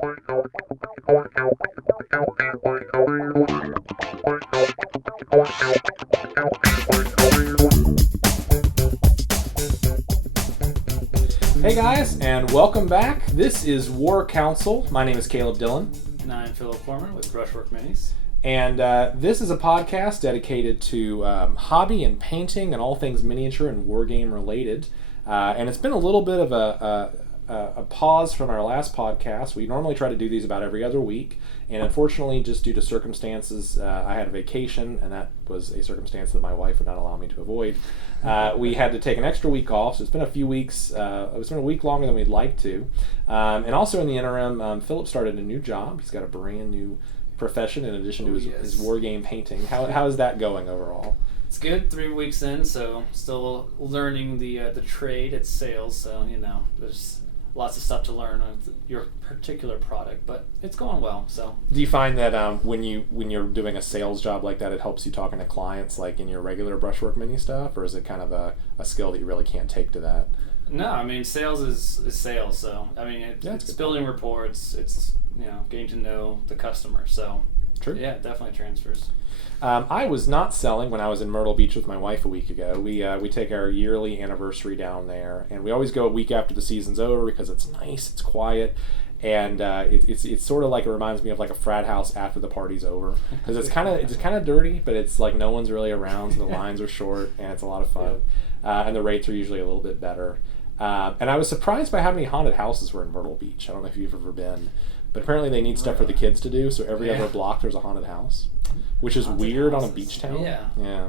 Hey guys, and welcome back. This is War Council. My name is Caleb Dillon. And I'm Philip Corman with Brushwork Minis. And this is a podcast dedicated to hobby and painting and all things miniature and wargame related. And it's been a little bit of a pause from our last podcast. We normally try to do these about every other week. And unfortunately, just due to circumstances, I had a vacation, and that was a circumstance that my wife would not allow me to avoid. We had to take an extra week off, so it's been a few weeks. It's been a week longer than we'd like to. And also in the interim, Philip started a new job. He's got a brand new profession in addition to his wargame painting. How is that going overall? It's good. 3 weeks in, so still learning the trade. It's sales, so there's lots of stuff to learn on your particular product, but it's going well. So, do you find that when you're doing a sales job like that, it helps you talking to clients like in your regular Brushwork Mini stuff, or is it kind of a skill that you really can't take to that? No, I mean sales is sales. So I mean it's building reports. It's getting to know the customer. So true. Yeah, it definitely transfers. I was not selling when I was in Myrtle Beach with my wife a week ago. We take our yearly anniversary down there, and we always go a week after the season's over because it's nice, it's quiet, and it's sort of like, it reminds me of like a frat house after the party's over, because it's kind of dirty, but it's like no one's really around, so the lines are short, and it's a lot of fun, and the rates are usually a little bit better. And I was surprised by how many haunted houses were in Myrtle Beach. I don't know if you've ever been, but apparently they need stuff for the kids to do, so every other block there's a haunted house, which is weird on a beach town. Yeah.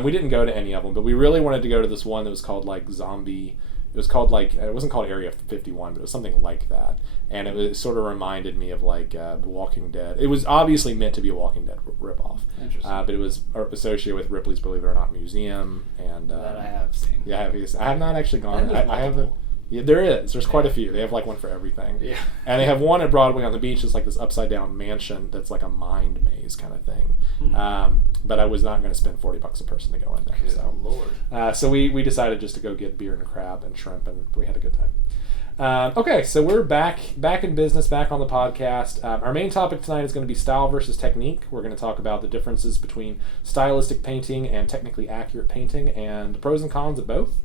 We didn't go to any of them, but we really wanted to go to this one that was called like Zombie. It was called like, it wasn't called Area 51, but it was something like that. And it sort of reminded me of like The Walking Dead. It was obviously meant to be a Walking Dead ripoff. Interesting. But it was associated with Ripley's Believe It or Not Museum. And that I have seen. Yeah, I have not actually gone. I haven't. Yeah, there is. There's quite a few. They have like one for everything. Yeah. And they have one at Broadway on the beach. It's like this upside down mansion that's like a mind maze kind of thing. Mm-hmm. But I was not going to spend $40 a person to go in there. Good Lord. So we decided just to go get beer and a crab and shrimp, and we had a good time. Okay, so we're back in business, back on the podcast. Our main topic tonight is going to be style versus technique. We're going to talk about the differences between stylistic painting and technically accurate painting, and the pros and cons of both.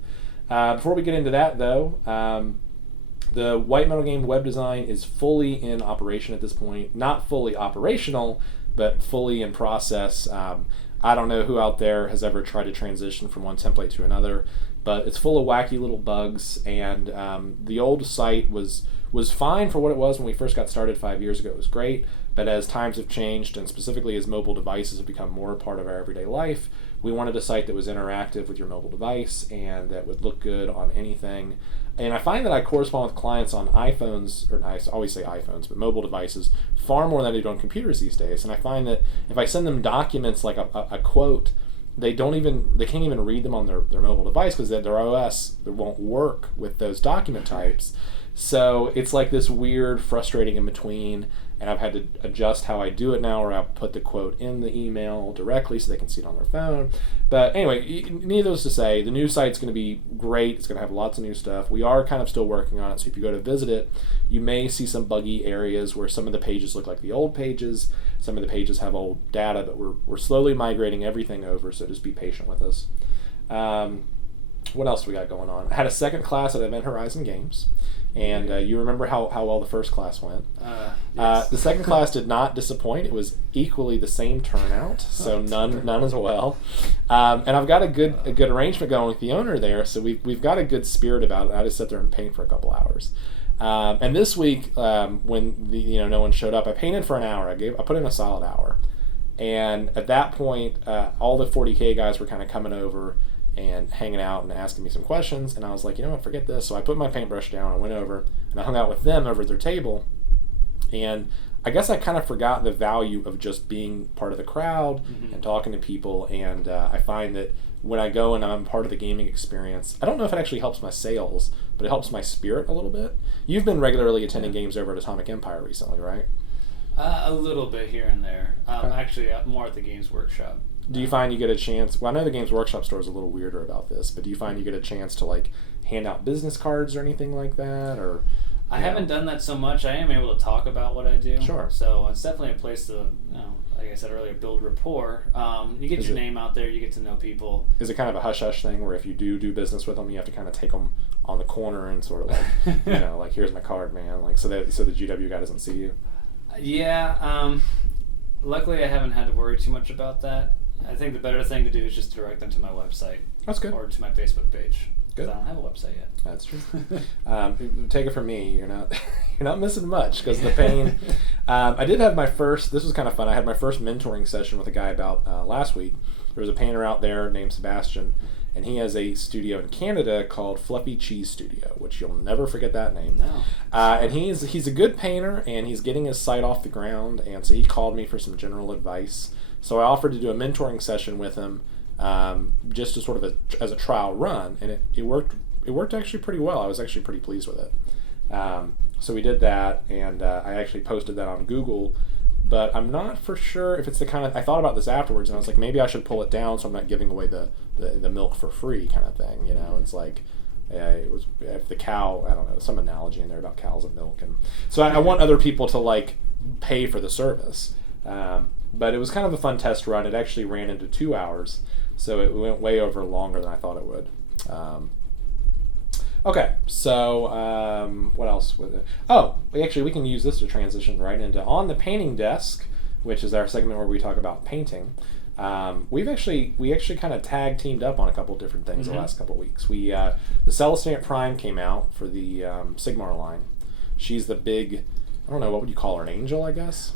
Before we get into that, though, the White Metal Game web design is fully in operation at this point. Not fully operational, but fully in process. I don't know who out there has ever tried to transition from one template to another, but it's full of wacky little bugs, and the old site was fine for what it was when we first got started 5 years ago. It was great, but as times have changed, and specifically as mobile devices have become more a part of our everyday life, we wanted a site that was interactive with your mobile device and that would look good on anything. And I find that I correspond with clients on iPhones, or I always say iPhones, but mobile devices, far more than I do on computers these days. And I find that if I send them documents like a quote, they can't even read them on their mobile device because their OS won't work with those document types. So it's like this weird, frustrating in between, and I've had to adjust how I do it now, or I'll put the quote in the email directly so they can see it on their phone. But anyway, needless to say, the new site's going to be great. It's going to have lots of new stuff. We are kind of still working on it, so if you go to visit it, you may see some buggy areas where some of the pages look like the old pages. Some of the pages have old data, but we're slowly migrating everything over, so just be patient with us. What else we got going on? I had a second class at Event Horizon Games. And you remember how well the first class went. Yes. The second class did not disappoint. It was equally the same turnout, so none as well. And I've got a good arrangement going with the owner there, so we've got a good spirit about it. I just sat there and paint for a couple hours. And this week, when no one showed up, I painted for an hour. I put in a solid hour, and at that point, all the 40K guys were kind of coming over and hanging out and asking me some questions, and I was like, you know what, forget this. So I put my paintbrush down, I went over, and I hung out with them over at their table, and I guess I kind of forgot the value of just being part of the crowd and talking to people, and I find that when I go and I'm part of the gaming experience, I don't know if it actually helps my sales, but it helps my spirit a little bit. You've been regularly attending games over at Atomic Empire recently, right? A little bit here and there. Actually, more at the Games Workshop. Do you find you get a chance, well, I know the Games Workshop store is a little weirder about this, but do you find you get a chance to like hand out business cards or anything like that, or I haven't done that so much. I am able to talk about what I do. Sure. So it's definitely a place to, like I said earlier, build rapport. You get your name out there. You get to know people. Is it kind of a hush-hush thing where if you do business with them, you have to kind of take them on the corner and sort of like, like, here's my card, man. Like, so the GW guy doesn't see you? Yeah. Luckily, I haven't had to worry too much about that. I think the better thing to do is just direct them to my website. That's good. Or to my Facebook page. Good. Because I don't have a website yet. That's true. Take it from me, you're not missing much because the pain. I did have my first. This was kind of fun. I had my first mentoring session with a guy about last week. There was a painter out there named Sebastian, and he has a studio in Canada called Fluffy Cheese Studio, which you'll never forget that name. No. And he's a good painter, and he's getting his site off the ground, and so he called me for some general advice. So I offered to do a mentoring session with him, just to sort of as a trial run, and it worked. It worked actually pretty well. I was actually pretty pleased with it. So we did that, and I actually posted that on Google. But I'm not for sure if it's the kind of. I thought about this afterwards, and I was like, maybe I should pull it down so I'm not giving away the milk for free kind of thing. It's like. It was if the cow. I don't know, some analogy in there about cows and milk, and so I want other people to like pay for the service. But it was kind of a fun test run. It actually ran into 2 hours, so it went way over longer than I thought it would. Okay, so what else with it? Oh, we can use this to transition right into On the Painting Desk, which is our segment where we talk about painting. We actually kind of teamed up on a couple of different things the last couple of weeks. The Celestamp Prime came out for the Sigmar line. She's the big, I don't know, what would you call her, an angel, I guess?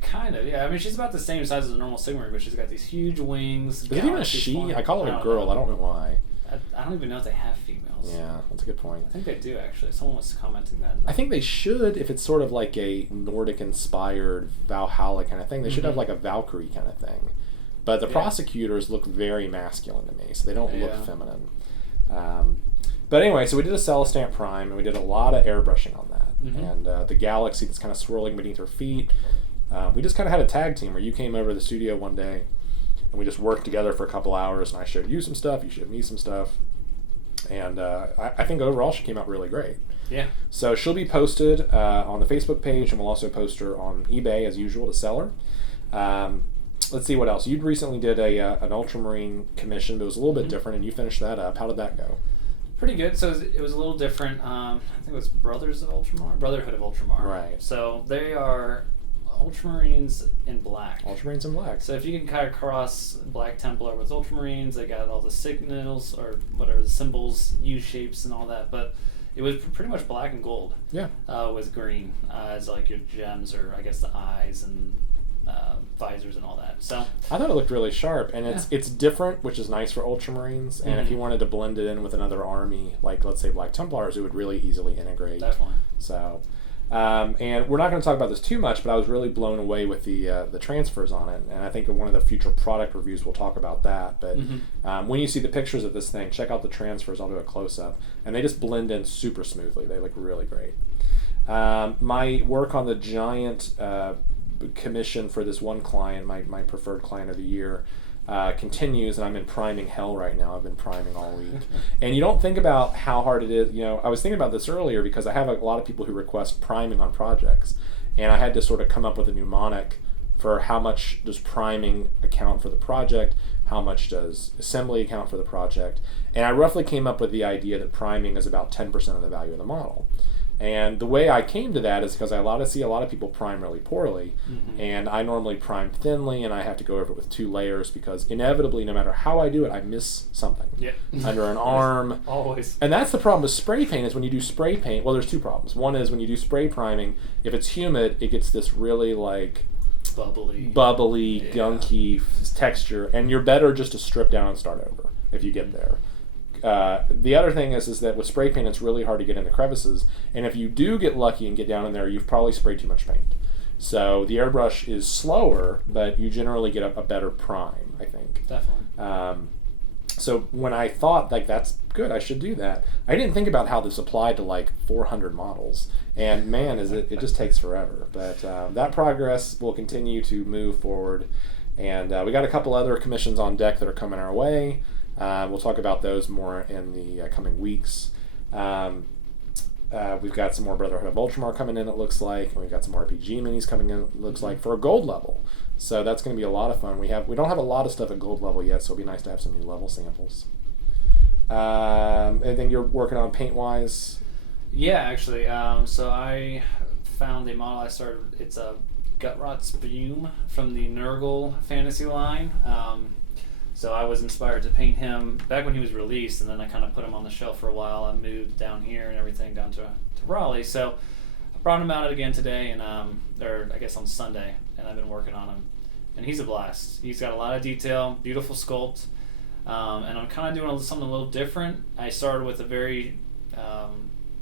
Kind of, yeah. I mean, she's about the same size as a normal Sigmar, but she's got these huge wings. Is it even a she? I call it a girl. I don't know why. I don't even know if they have females. Yeah, that's a good point. I think they do, actually. Someone was commenting that. I think they should, if it's sort of like a Nordic-inspired Valhalla kind of thing. They should have like a Valkyrie kind of thing. But the prosecutors look very masculine to me, so they don't look feminine. But anyway, so we did a Celestamp Prime, and we did a lot of airbrushing on that. And the galaxy that's kind of swirling beneath her feet. We just kind of had a tag team where you came over to the studio one day, and we just worked together for a couple hours, and I showed you some stuff, you showed me some stuff. And I think overall she came out really great. Yeah. So she'll be posted on the Facebook page, and we'll also post her on eBay, as usual, to sell her. Let's see what else. You recently did an Ultramarine commission, but it was a little bit different, and you finished that up. How did that go? Pretty good. So it was a little different. I think it was Brotherhood of Ultramar. Right. So they are Ultramarines in black. Ultramarines in black. So if you can kind of cross Black Templar with Ultramarines, they got all the signals, or whatever, the symbols, U-shapes and all that, but it was pretty much black and gold. Yeah. With green as like your gems, or I guess the eyes and visors and all that. So I thought it looked really sharp, and it's different, which is nice for Ultramarines. And if you wanted to blend it in with another army, like let's say Black Templars, it would really easily integrate. Definitely. So, and we're not going to talk about this too much, but I was really blown away with the transfers on it, and I think in one of the future product reviews we'll talk about that. But when you see the pictures of this thing, check out the transfers. I'll do a close up, and they just blend in super smoothly. They look really great. My work on the giant commission for this one client, my preferred client of the year, continues, and I'm in priming hell right now. I've been priming all week. And you don't think about how hard it is. I was thinking about this earlier because I have a lot of people who request priming on projects, and I had to sort of come up with a mnemonic for how much does priming account for the project, how much does assembly account for the project, and I roughly came up with the idea that priming is about 10% of the value of the model. And the way I came to that is because I see a lot of people prime really poorly, and I normally prime thinly, and I have to go over it with 2 layers because inevitably, no matter how I do it, I miss something under an arm. Always. And that's the problem with spray paint is when you do spray paint, well, there's 2 problems. One is when you do spray priming, if it's humid, it gets this really like bubbly, gunky texture, and you're better just to strip down and start over if you get there. The other thing is that with spray paint, it's really hard to get in the crevices, and if you do get lucky and get down in there, you've probably sprayed too much paint. So the airbrush is slower, but you generally get a better prime, I think. Definitely. So when I thought, like, that's good, I should do that, I didn't think about how this applied to, like, 400 models. And, man, it just takes forever. But that progress will continue to move forward. And we got a couple other commissions on deck that are coming our way. We'll talk about those more in the coming weeks. We've got some more Brotherhood of Ultramar coming in, it looks like, and we've got some RPG minis coming in, it looks like, for a gold level. So that's going to be a lot of fun. We don't have a lot of stuff at gold level yet, so it'll be nice to have some new level samples. Anything you're working on paint-wise? Yeah, actually. So I found a model I started. It's a Gutrot Spume from the Nurgle fantasy line. So I was inspired to paint him back when he was released, and then I kind of put him on the shelf for a while. I moved down here and everything down to Raleigh. So I brought him out again today, and or I guess on Sunday, and I've been working on him. And he's a blast. He's got a lot of detail, beautiful sculpt, and I'm kind of doing something a little different. I started with a very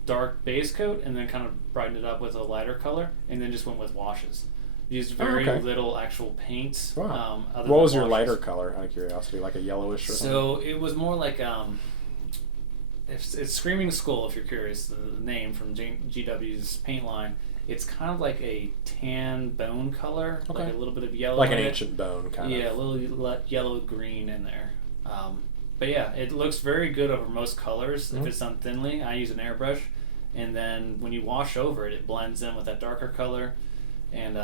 dark base coat, and then kind of brightened it up with a lighter color, and then just went with washes. Used very little actual paint. Wow. Other What than was your washes. lighter color, out of curiosity? Like a yellowish or something? So it was more like it's Screaming Skull, if you're curious, the name from GW's paint line. It's kind of like a tan bone color, like a little bit of yellow. Like an in it. ancient bone, kind of. Yeah, a little yellow green in there. But yeah, it looks very good over most colors if it's done thinly. I use an airbrush, and then when you wash over it, it blends in with that darker color. And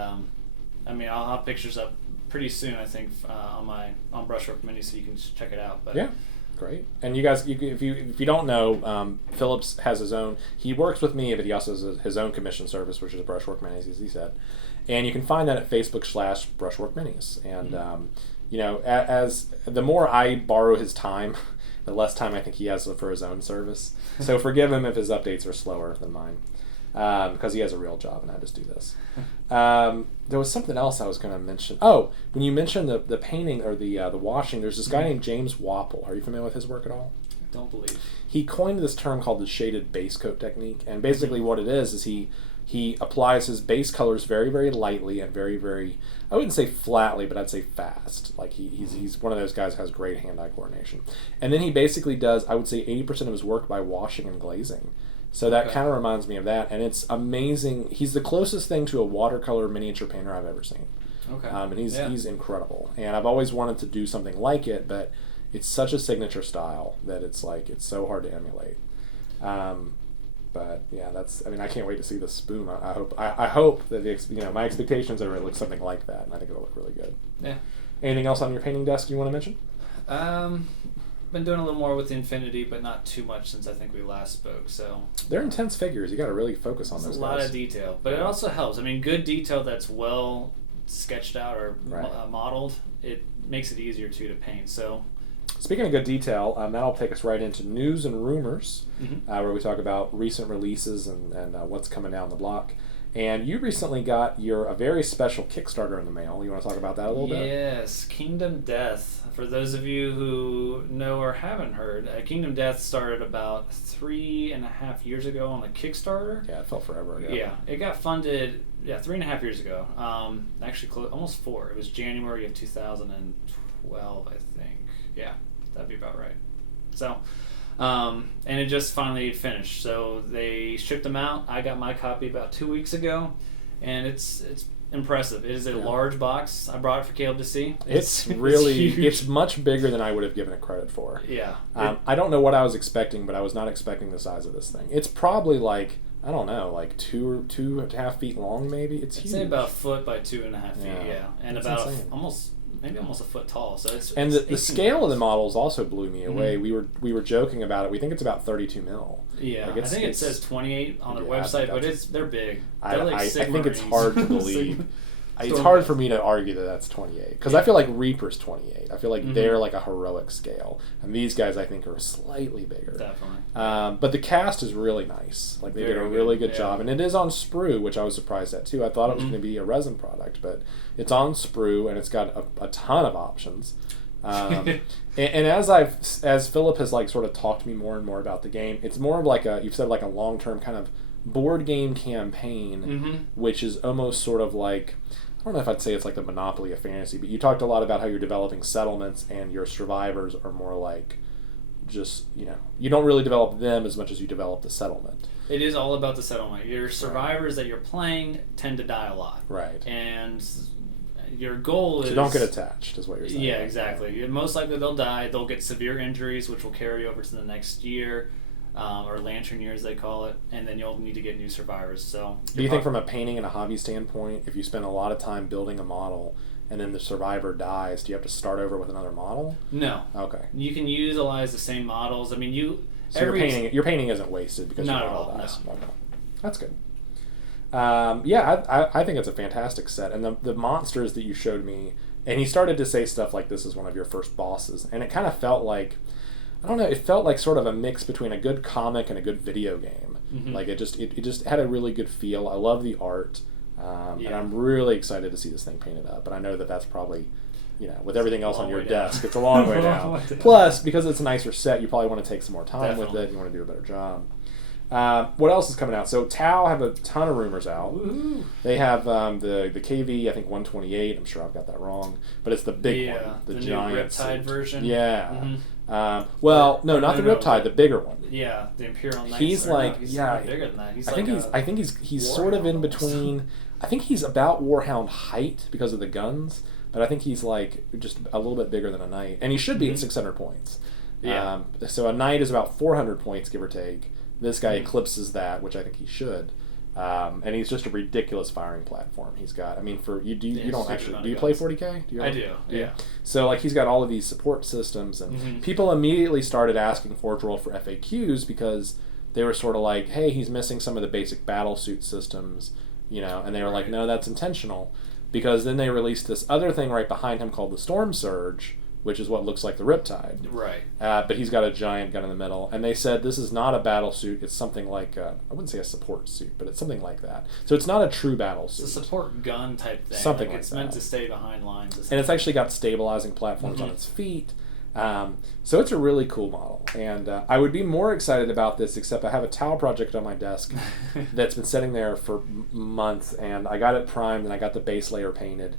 I mean, I'll have pictures up pretty soon, I think, on Brushwork Mini, so you can just check it out. But yeah. Great. And you guys, if you don't know, Phillips has his own. He works with me, but he also has his own commission service, which is Brushwork Minis, as he said. And you can find that at Facebook/Brushwork Minis. And you know, as the more I borrow his time, the less time I think he has for his own service. So forgive him if his updates are slower than mine, because he has a real job and I just do this. There was something else I was going to mention. Oh, when you mentioned the painting or the washing, there's this guy named James Wapple. Are you familiar with his work at all? I don't believe. He coined this term called the shaded base coat technique, and basically what it is he applies his base colors very, very lightly and very, very, I wouldn't say flatly, but I'd say fast. Like he's one of those guys who has great hand-eye coordination. And then he basically does, I would say 80% of his work by washing and glazing. So that kind of reminds me of that, and it's amazing. He's the closest thing to a watercolor miniature painter I've ever seen. Okay. And he's incredible. And I've always wanted to do something like it, but it's such a signature style that it's so hard to emulate. But yeah, I can't wait to see the spoon. I hope that my expectations are it looks something like that, and I think it'll look really good. Yeah. Anything else on your painting desk you want to mention? Been doing a little more with the Infinity, but not too much since I think we last spoke. So they're intense figures. You got to really focus on those. A lot of detail, but it also helps. I mean, good detail that's well sketched out or modeled. It makes it easier to paint. So. Speaking of good detail, that'll take us right into news and rumors, where we talk about recent releases and what's coming down the block. And you recently got a very special Kickstarter in the mail. You want to talk about that a little bit? Yes, Kingdom Death. For those of you who know or haven't heard, Kingdom Death started about 3.5 years ago on a Kickstarter. Yeah, it felt forever ago. Yeah, it got funded 3.5 years ago. Actually, almost 4. It was January of 2012, I think. Yeah, that'd be about right. So, and it just finally finished. So they shipped them out. I got my copy about 2 weeks ago, and it's impressive. It is a large box. I brought it for Caleb to see. It's really, it's much bigger than I would have given it credit for. Yeah. I don't know what I was expecting, but I was not expecting the size of this thing. It's probably like, I don't know, like 2.5 feet long, maybe. It's huge. I'd say about a foot by 2.5 feet. Yeah, and it's about insane. almost a foot tall. So it's the scale of the models also blew me away. We were joking about it. We think it's about 32 mil. Yeah, I think it says 28 on their website, but they're big. They're I Sigmarines. think it's hard to believe. It's hard for me to argue that that's 28 because I feel like Reaper's 28. I feel like they're like a heroic scale, and these guys I think are slightly bigger. Definitely. But the cast is really nice. Like they did a really good job, and it is on sprue, which I was surprised at too. I thought it was going to be a resin product, but it's on sprue, and it's got a ton of options. And as Philip has like sort of talked to me more and more about the game, it's more of like you've said like a long-term kind of board game campaign, which is almost sort of like, I don't know if I'd say it's like the Monopoly of fantasy, but you talked a lot about how you're developing settlements and your survivors are more like just, you don't really develop them as much as you develop the settlement. It is all about the settlement. Your survivors that you're playing tend to die a lot. Right. And your goal is... So don't get attached, is what you're saying. Yeah, exactly. Most likely they'll die. They'll get severe injuries, which will carry over to the next year. or lantern years they call it, and then you'll need to get new survivors. So Do you think from a painting and a hobby standpoint, if you spend a lot of time building a model and then the survivor dies, do you have to start over with another model? No. Okay. You can utilize the same models. I mean, So your painting isn't wasted because Not your at model all, dies. no. Okay. That's good. I think it's a fantastic set, and the monsters that you showed me, and he started to say stuff like this is one of your first bosses, and it kind of felt like, I don't know, it felt like sort of a mix between a good comic and a good video game. Mm-hmm. Like it just had a really good feel. I love the art, and I'm really excited to see this thing painted up. But I know that that's probably, with everything else on your desk, it's a long way down. Plus, because it's a nicer set, you probably want to take some more time with it. You want to do a better job. What else is coming out? So Tau have a ton of rumors out. Woo-hoo. They have the KV, I think 128. I'm sure I've got that wrong, but it's the big one, the giant new Riptide version. Yeah. Mm-hmm. No, not the Riptide, the bigger one. Yeah, the Imperial Knights. He's like, he's yeah, bigger than that. I think he's sort of in between. I think he's about Warhound height because of the guns, but I think he's like just a little bit bigger than a knight, and he should be at 600 points. Yeah. So a knight is about 400 points, give or take. This guy eclipses that, which I think he should. And he's just a ridiculous firing platform. He's got, I mean, you don't actually, do you play 40K? I do, yeah. So, like, he's got all of these support systems, and people immediately started asking Forge World for FAQs because they were sort of like, hey, he's missing some of the basic battle suit systems, and they were like, no, that's intentional. Because then they released this other thing right behind him called the Storm Surge, which is what looks like the Riptide. Right. But he's got a giant gun in the middle. And they said this is not a battle suit. It's something like, I wouldn't say a support suit, but it's something like that. So it's not a true battle suit. It's a support gun type thing. Something like it's that. meant to stay behind lines. And it's actually got stabilizing platforms on its feet. So it's a really cool model. And I would be more excited about this, except I have a Tau project on my desk that's been sitting there for months. And I got it primed and I got the base layer painted.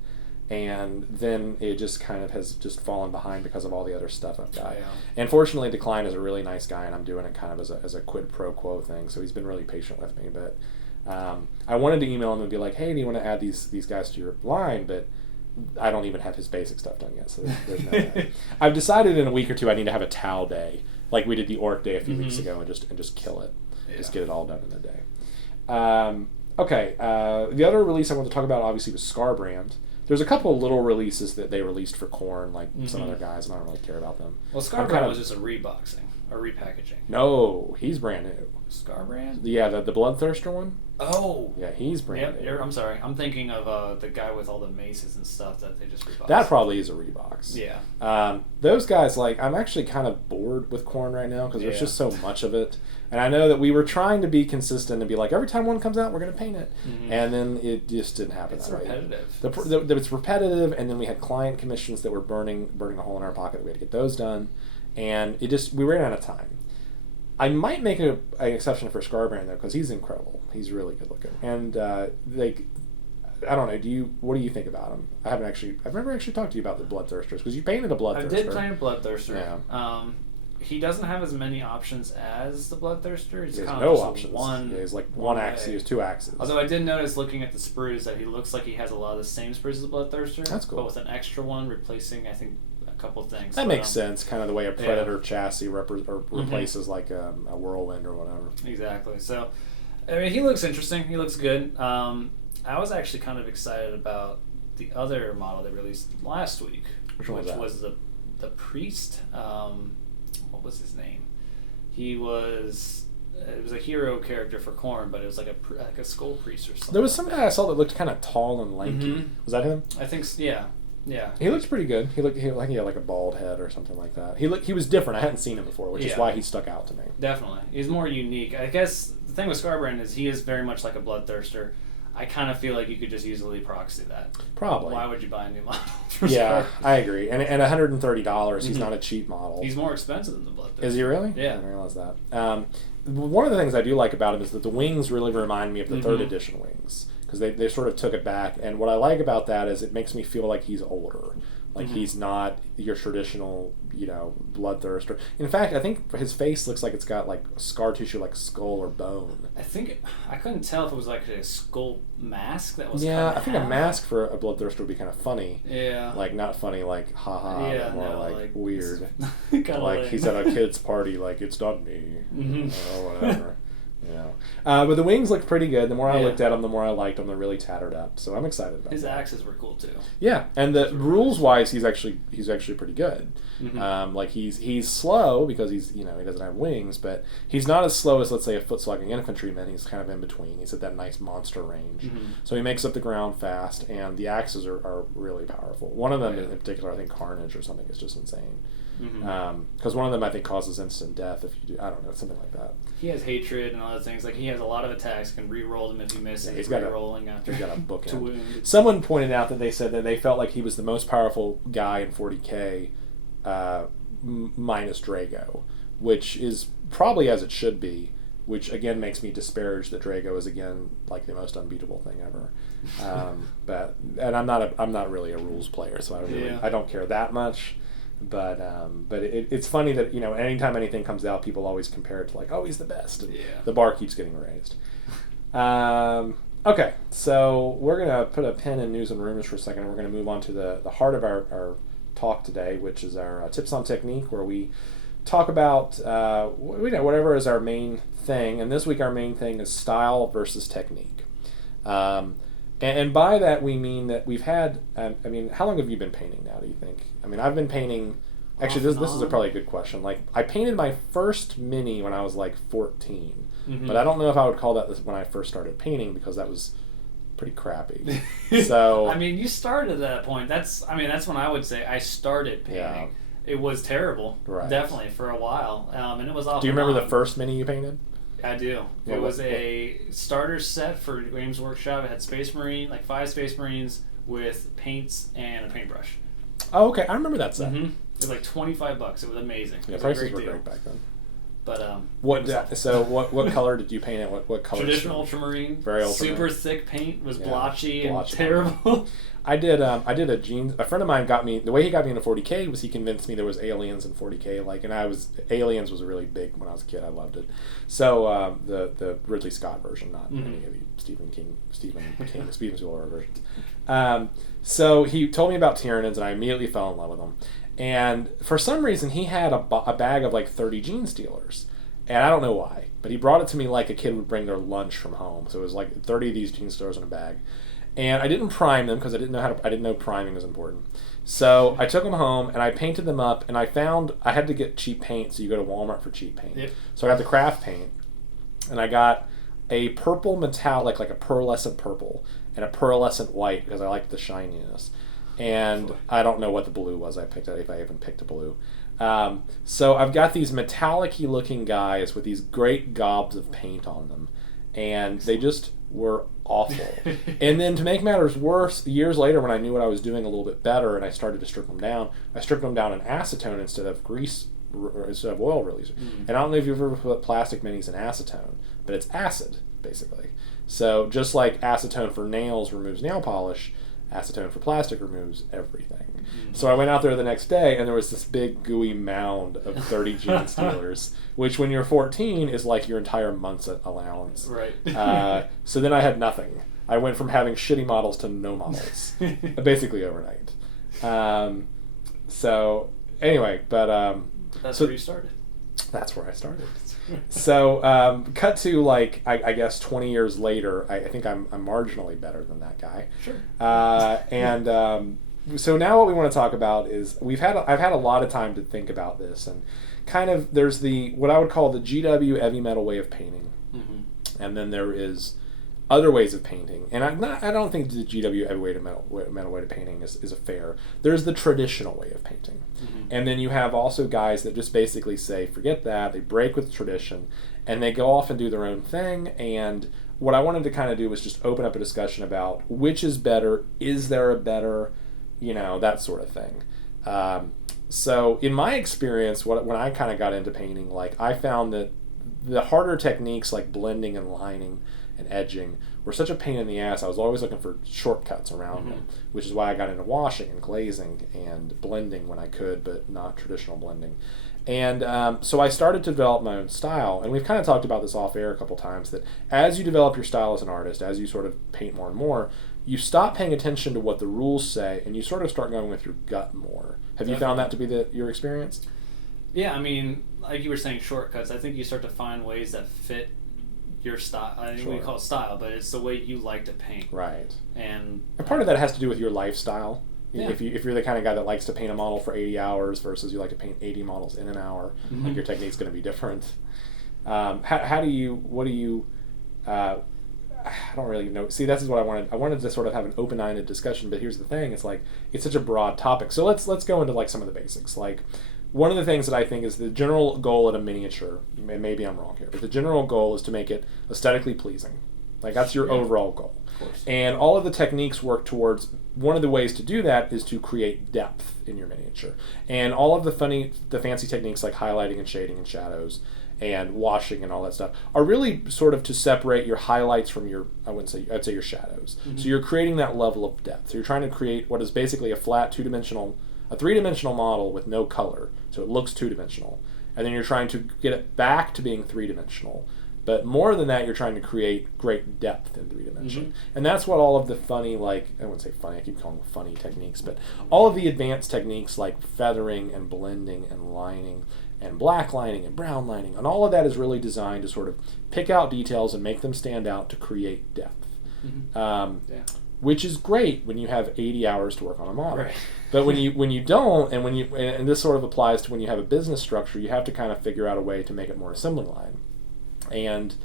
And then it just kind of has just fallen behind because of all the other stuff I've got. Yeah. And fortunately, Decline is a really nice guy, and I'm doing it kind of as a quid pro quo thing. So he's been really patient with me. But I wanted to email him and be like, hey, do you want to add these guys to your line? But I don't even have his basic stuff done yet, so there's no way. I've decided in a week or two I need to have a Tau day, like we did the Orc day a few weeks ago, and just kill it. Yeah. Just get it all done in a day. Okay, the other release I want to talk about obviously was Scarbrand. There's a couple of little releases that they released for Khorne, like some other guys, and I don't really care about them. Well, Scarbrand was just a reboxing, or repackaging. No, he's brand new. Scarbrand? Yeah, the Bloodthirster one? Oh! Yeah, he's brand new. I'm sorry. I'm thinking of the guy with all the maces and stuff that they just reboxed. That probably is a rebox. Yeah. Those guys, I'm actually kind of bored with Khorne right now because there's just so much of it. And I know that we were trying to be consistent and be like, every time one comes out, we're going to paint it. And then it just didn't happen that way. It's repetitive. It's repetitive, and then we had client commissions that were burning a hole in our pocket. We had to get those done. And we ran out of time. I might make an exception for Scarbrand, though, because he's incredible. He's really good looking. And, I don't know, what do you think about him? I've never actually talked to you about the Bloodthirsters, because you painted a Bloodthirster. I did paint a Bloodthirster. Yeah. He doesn't have as many options as the Bloodthirster. He has no options. Yeah, he's like one axe. He has two axes. Although I did notice looking at the sprues that he looks like he has a lot of the same sprues as the Bloodthirster. That's cool. But with an extra one replacing, I think, a couple of things. That makes sense, kind of the way a Predator chassis replaces like a Whirlwind or whatever. Exactly. So, I mean, he looks interesting. He looks good. I was actually kind of excited about the other model they released last week, which was the Priest. What was his name? It was a hero character for Khorne, but it was like a skull priest or something. There was some guy I saw that looked kind of tall and lanky. Was that him? I think so, yeah. Yeah. He looked pretty good. He looked like he had like a bald head or something like that. He was different. I hadn't seen him before, which is why he stuck out to me. Definitely. He's more unique. I guess the thing with Scarbrand is he is very much like a Bloodthirster. I kind of feel like you could just easily proxy that. Probably. Why would you buy a new model for Scarbrand? I agree. And $130, he's not a cheap model. He's more expensive than the Bloodthirster. Is he really? Yeah. I didn't realize that. One of the things I do like about him is that the wings really remind me of the third edition wings, because they sort of took it back. And what I like about that is it makes me feel like he's older. Like he's not your traditional, bloodthirster. In fact, I think his face looks like it's got like scar tissue, like skull or bone. I couldn't tell if it was like a skull mask that was. Yeah, I think a mask for a bloodthirster would be kind of funny. Yeah. Like not funny, like haha, Yeah, but more no, like weird. Like Like he's at a kid's party, like it's not me, Mm-hmm. or whatever. But the wings look pretty good. The more I Yeah. looked at them, the more I liked them. They're really tattered up, so I'm excited about His that. axes were cool too. Yeah, and the rules wise, he's actually pretty good. Mm-hmm. Like he's slow because he doesn't have wings, but he's not as slow as, let's say, a foot-slogging infantryman. He's kind of in between. He's at that nice monster range, so he makes up the ground fast, and the axes are really powerful. One of them in particular, I think Carnage or something, is just insane. Because one of them I think causes instant death if you do, I don't know, something like that. He has hatred and all those things. Like he has a lot of attacks, can re-roll them if he misses. He's got re-rolling after. He's got a book. To wound. Someone pointed out that they said that they felt like he was the most powerful guy in 40K, minus Drago, which is probably as it should be. Which again makes me disparage that Drago is again like the most unbeatable thing ever. And I'm not really a rules player, so I don't care that much. But it's funny that anytime anything comes out, people always compare it to like, oh, he's the best. And the bar keeps getting raised. Okay, so we're gonna put a pin in news and rumors for a second, and we're gonna move on to the heart of our talk today, which is our tips on technique, where we talk about whatever is our main thing. And this week our main thing is style versus technique. And by that we mean that we've had. How long have you been painting now? Do you think? I've been painting. Actually, this is probably a good question. Like, I painted my first mini when I was like 14, but I don't know if I would call that when I first started painting, because that was pretty crappy. So you started at that point. That's when I would say I started painting. Yeah. It was terrible, Right. Definitely for a while, and it was off. Do you remember the first mini you painted? I do. It was a starter set for Games Workshop. It had Space Marine, like 5 Space Marines with paints and a paintbrush. Oh, okay. I remember that set. It was like $25. It was amazing. Yeah, It was prices a great were deal. great back then. But what color did you paint it? What color? Traditional ultramarine. Very ultramarine. Super thick paint. Was blotchy and blotchy. terrible. I did a jeans. A friend of mine got me. The way he got me into 40K was he convinced me there was Aliens in 40K. Aliens was really big when I was a kid. I loved it. So the Ridley Scott version, not any of the Stephen Spielberg versions. So he told me about Tyranids, and I immediately fell in love with them. And for some reason, he had a bag of like 30 Gene Stealers, and I don't know why, but he brought it to me like a kid would bring their lunch from home. So it was like 30 of these Gene Stealers in a bag. And I didn't prime them because I didn't know priming was important. So I took them home and I painted them up, and I found I had to get cheap paint, so you go to Walmart for cheap paint. Yep. So I got the craft paint, and I got a purple metallic, like a pearlescent purple, and a pearlescent white because I liked the shininess. And I don't know what the blue was I picked, if I even picked a blue. So I've got these metallic-y looking guys with these great gobs of paint on them, and they just were awful. And then to make matters worse, years later when I knew what I was doing a little bit better and I started to strip them down, I stripped them down in acetone instead of oil releaser. And I don't know if you've ever put plastic minis in acetone, but it's acid, basically. So just like acetone for nails removes nail polish, acetone for plastic removes everything. So I went out there the next day, and there was this big gooey mound of 30 Gene Stealers, which when you're 14 is like your entire month's allowance. Right. So then I had nothing. I went from having shitty models to no models, basically overnight. So anyway, but that's where you started. That's where I started. So cut to like I guess 20 years later, I think I'm marginally better than that guy. Sure. So now what we want to talk about is I've had a lot of time to think about this, and kind of there's what I would call the GW heavy metal way of painting, and then there is other ways of painting, and I don't think the GW heavy metal way of painting is a fair. There's the traditional way of painting, and then you have also guys that just basically say forget that, they break with tradition, and they go off and do their own thing. And what I wanted to kind of do was just open up a discussion about which is better, is there a better, that sort of thing. So in my experience, when I kind of got into painting, like I found that the harder techniques like blending and lining and edging were such a pain in the ass. I was always looking for shortcuts around them, which is why I got into washing and glazing and blending when I could, but not traditional blending. And so I started to develop my own style, and we've kind of talked about this off air a couple times, that as you develop your style as an artist, as you sort of paint more and more, you stop paying attention to what the rules say, and you sort of start going with your gut more. Have you found that to be your experience? Yeah, I mean, like you were saying, shortcuts. I think you start to find ways that fit your style. I think we call it style, but it's the way you like to paint. Right. And part of that has to do with your lifestyle. Yeah. If you're the kind of guy that likes to paint a model for 80 hours versus you like to paint 80 models in an hour, like your technique's going to be different. I don't really know. See, this is what I wanted. I wanted to sort of have an open-minded discussion, but here's the thing: it's like it's such a broad topic. So let's go into like some of the basics. Like one of the things that I think is the general goal at a miniature. Maybe I'm wrong here, but the general goal is to make it aesthetically pleasing. Like that's your overall goal. Of course. And all of the techniques work towards, one of the ways to do that is to create depth in your miniature. And all of the fancy techniques like highlighting and shading and shadows and washing and all that stuff are really sort of to separate your highlights from I'd say your shadows. So you're creating that level of depth. So you're trying to create what is basically a flat three-dimensional model with no color. So it looks two-dimensional. And then you're trying to get it back to being three-dimensional. But more than that, you're trying to create great depth in 3 dimension. And that's what all of the funny, I wouldn't say funny, I keep calling them funny techniques, but all of the advanced techniques like feathering and blending and lining and black lining and brown lining, and all of that is really designed to sort of pick out details and make them stand out to create depth. Which is great when you have 80 hours to work on a model. Right. But when you don't, and this sort of applies to when you have a business structure, you have to kind of figure out a way to make it more assembly line. And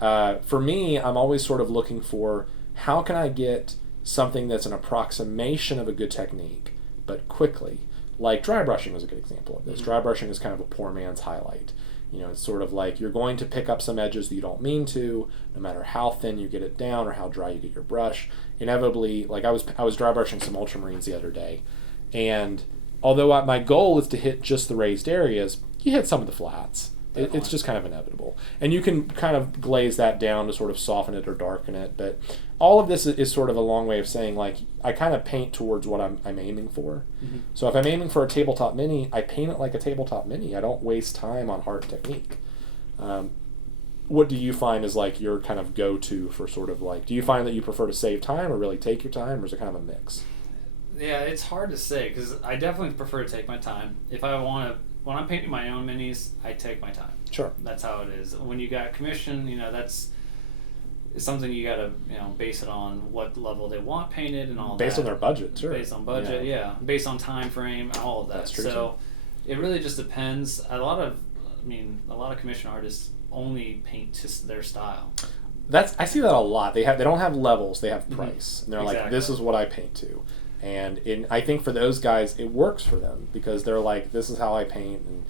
for me, I'm always sort of looking for how can I get something that's an approximation of a good technique, but quickly. Like dry brushing was a good example of this. Dry brushing is kind of a poor man's highlight. It's sort of like you're going to pick up some edges that you don't mean to, no matter how thin you get it down or how dry you get your brush. Inevitably, like I was dry brushing some ultramarines the other day, and although my goal is to hit just the raised areas, you hit some of the flats. It's just kind of inevitable. And you can kind of glaze that down to sort of soften it or darken it. But all of this is sort of a long way of saying, like, I kind of paint towards what I'm aiming for. So if I'm aiming for a tabletop mini, I paint it like a tabletop mini. I don't waste time on hard technique. What do you find is like your kind of go-to for sort of like, do you find that you prefer to save time or really take your time, or is it kind of a mix? Yeah, it's hard to say because I definitely prefer to take my time. When I'm painting my own minis, I take my time. Sure. That's how it is. When you got commission, that's something you got to, base it on what level they want painted and all that. Based on their budget, sure. Based on budget, yeah. Based on time frame, all of that. That's true. So it really just depends. A lot of commission artists only paint to their style. I see that a lot. They don't have levels, they have price. And they're like, this is what I paint to. And I think for those guys, it works for them because they're like, this is how I paint, and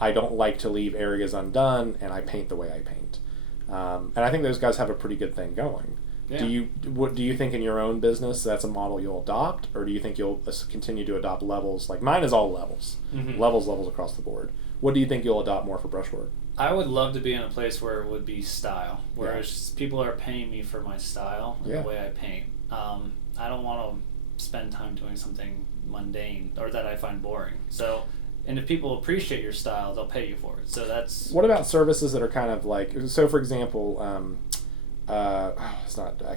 I don't like to leave areas undone, and I paint the way I paint. And I think those guys have a pretty good thing going. Yeah. Do you think in your own business that's a model you'll adopt, or do you think you'll continue to adopt levels? Like mine is all levels, levels across the board. What do you think you'll adopt more for brushwork? I would love to be in a place where it would be style, where people are paying me for my style and the way I paint. I don't want to spend time doing something mundane or that I find boring. So, and if people appreciate your style, they'll pay you for it. So that's... What about services that are kind of like... So, for example, I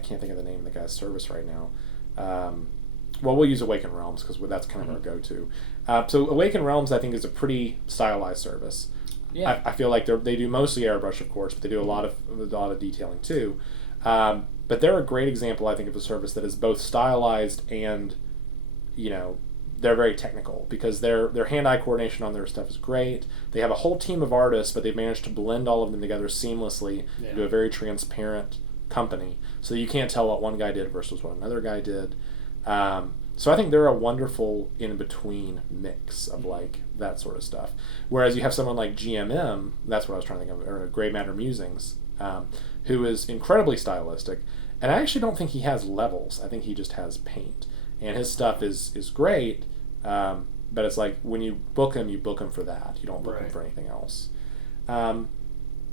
can't think of the name of the guy's service right now. Well, we'll use Awaken Realms because that's kind of our go-to. So Awaken Realms, I think, is a pretty stylized service. Yeah. I feel like they do mostly airbrush, of course, but they do a lot of detailing too. But they're a great example, I think, of a service that is both stylized and, they're very technical because their hand-eye coordination on their stuff is great. They have a whole team of artists, but they've managed to blend all of them together seamlessly into a very transparent company, so you can't tell what one guy did versus what another guy did. So I think they're a wonderful in-between mix of like that sort of stuff. Whereas you have someone like GMM, that's what I was trying to think of, or Grey Matter Musings, who is incredibly stylistic, and I actually don't think he has levels. I think he just has paint, and his stuff is great, but it's like when you book him for that. You don't book him for anything else.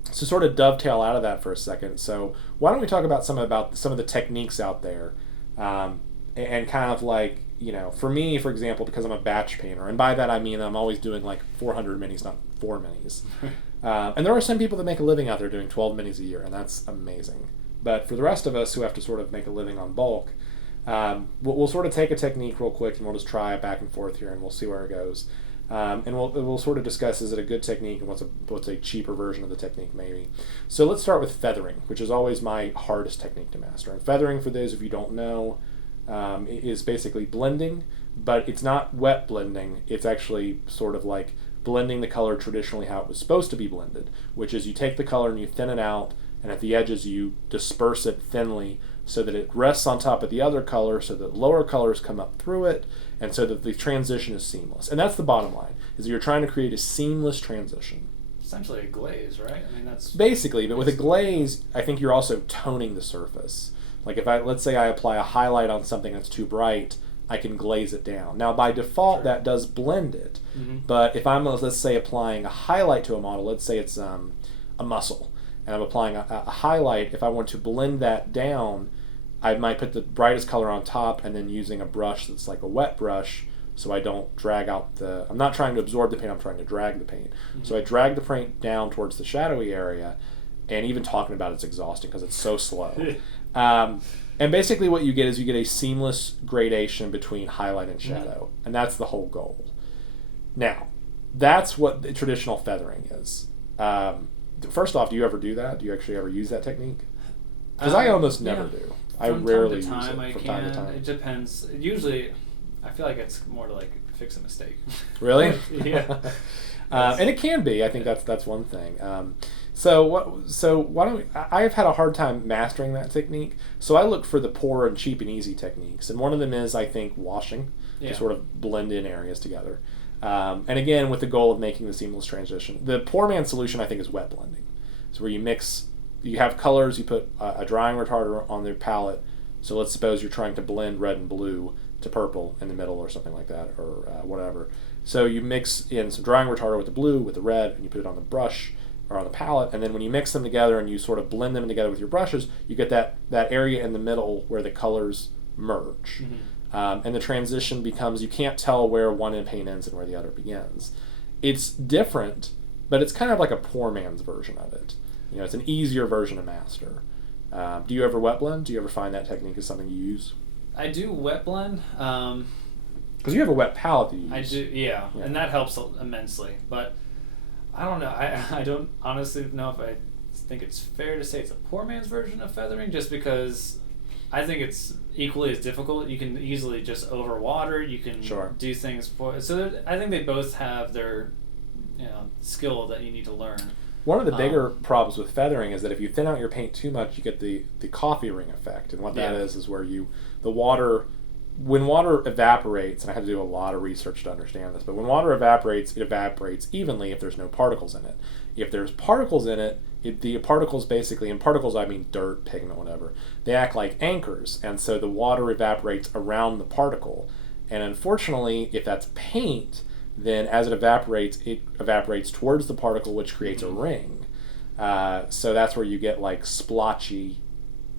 to sort of dovetail out of that for a second, so why don't we talk about some of the techniques out there, and kind of like, for me, for example, because I'm a batch painter, and by that I mean I'm always doing like 400 minis, not 4 minis. And there are some people that make a living out there doing 12 minis a year, and that's amazing. But for the rest of us who have to sort of make a living on bulk, we'll sort of take a technique real quick, and we'll just try it back and forth here, and we'll see where it goes. And we'll sort of discuss, is it a good technique, and what's a cheaper version of the technique maybe. So let's start with feathering, which is always my hardest technique to master. And feathering, for those of you who don't know, is basically blending, but it's not wet blending. It's actually sort of like blending the color traditionally how it was supposed to be blended, which is you take the color and you thin it out, and at the edges you disperse it thinly so that it rests on top of the other color, so that lower colors come up through it, and so that the transition is seamless. And that's the bottom line, is that you're trying to create a seamless transition. Essentially a glaze, right? I mean, that's basically, but with a glaze, I think you're also toning the surface. Like let's say I apply a highlight on something that's too bright, I can glaze it down. Now, by default, Sure. that does blend it. Mm-hmm. But if I'm, let's say, applying a highlight to a model, let's say it's a muscle, and I'm applying a highlight, if I want to blend that down, I might put the brightest color on top and then using a brush that's like a wet brush, so I don't drag out I'm not trying to absorb the paint, I'm trying to drag the paint. Mm-hmm. So I drag the paint down towards the shadowy area, and even talking about it's exhausting because it's so slow. And basically what you get is you get a seamless gradation between highlight and shadow, and that's the whole goal. Now, that's what the traditional feathering is. First off, do you ever do that? Do you actually ever use that technique? Because I almost never do. I rarely use it from time to time. It depends. Usually, I feel like it's more to like fix a mistake. Really? Yeah. And it can be. I think that's one thing. So why don't we? I've had a hard time mastering that technique. So I look for the poor and cheap and easy techniques, and one of them is, I think, washing to sort of blend in areas together. And again, with the goal of making the seamless transition. The poor man's solution, I think, is wet blending. So where you have colors, you put a drying retarder on the palette. So let's suppose you're trying to blend red and blue to purple in the middle or something like that, or whatever. So you mix in some drying retarder with the blue, with the red, and you put it on the brush or on the palette, and then when you mix them together and you sort of blend them together with your brushes, you get that area in the middle where the colors merge. Mm-hmm. And the transition becomes, you can't tell where one paint ends and where the other begins. It's different, but it's kind of like a poor man's version of it. It's an easier version to master. Do you ever wet blend? Do you ever find that technique is something you use? I do wet blend. Because you have a wet palette that you use. I do, yeah, and that helps immensely. But I don't know. I don't honestly know if I think it's fair to say it's a poor man's version of feathering, just because I think it's equally as difficult. You can easily just overwater. You can do things so I think they both have their skill that you need to learn. One of the bigger problems with feathering is that if you thin out your paint too much, you get the coffee ring effect. And what that is where when water evaporates, and I had to do a lot of research to understand this, but when water evaporates, it evaporates evenly if there's no particles in it. If there's particles in it, the particles basically, and particles I mean dirt, pigment, whatever, they act like anchors, and so the water evaporates around the particle. And unfortunately, if that's paint, then as it evaporates towards the particle, which creates a ring. So that's where you get like splotchy